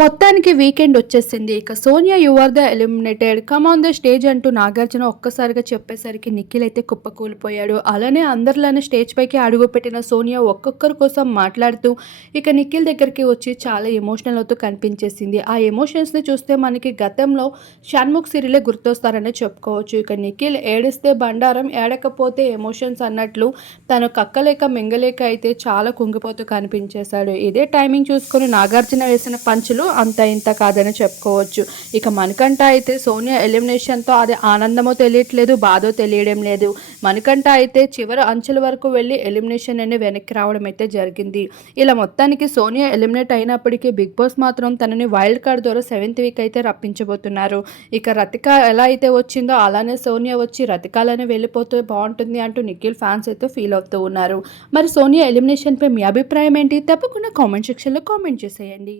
మొత్తానికి వీకెండ్ వచ్చేసింది. ఇక Sonia you are the eliminated. Come on the stage అంటూ నాగార్జున ఒక్కసారిగా చెప్పేసరికి నిఖిల్ అయితే కుప్పకూలిపోయాడు. అలానే అందరిలానే స్టేజ్ పైకి అడుగుపెట్టిన సోనియా ఒక్కొక్కరి కోసం మాట్లాడుతూ ఇక నిఖిల్ దగ్గరికి వచ్చి చాలా ఎమోషనల్ అవుతూ కనిపించేసింది. ఆ ఎమోషన్స్ని చూస్తే మనకి గతంలో షణ్ముఖ్ సిరిలే గుర్తొస్తారని చెప్పుకోవచ్చు. ఇక నిఖిల్ ఏడిస్తే బండారం ఏడకపోతే ఎమోషన్స్ అన్నట్లు తను కక్కలేక మింగలేక అయితే చాలా కుంగిపోతూ కనిపించేశాడు. ఇదే టైమింగ్ చూసుకొని నాగార్జున వేసిన పంచులు అంత ఇంత కాదని చెప్పుకోవచ్చు. ఇక మనకంట అయితే సోనియా ఎలిమినేషన్తో అది ఆనందమో తెలియట్లేదు బాధో తెలియడం లేదు. మనకంట అయితే చివరి అంచుల వరకు వెళ్ళి ఎలిమినేషన్ అని వెనక్కి రావడం అయితే జరిగింది. ఇలా మొత్తానికి సోనియా ఎలిమినేట్ అయినప్పటికీ బిగ్ బాస్ మాత్రం తనని వైల్డ్ కార్డ్ ద్వారా సెవెంత్ వీక్ అయితే రప్పించబోతున్నారు. ఇక రతిక ఎలా అయితే వచ్చిందో అలానే సోనియా వచ్చి రతికాలనే వెళ్ళిపోతే బాగుంటుంది అంటూ నిఖిల్ ఫ్యాన్స్ అయితే ఫీల్ అవుతూ ఉన్నారు. మరి సోనియా ఎలిమినేషన్పై మీ అభిప్రాయం ఏంటి? తప్పకుండా కామెంట్ సెక్షన్లో కామెంట్ చేసేయండి.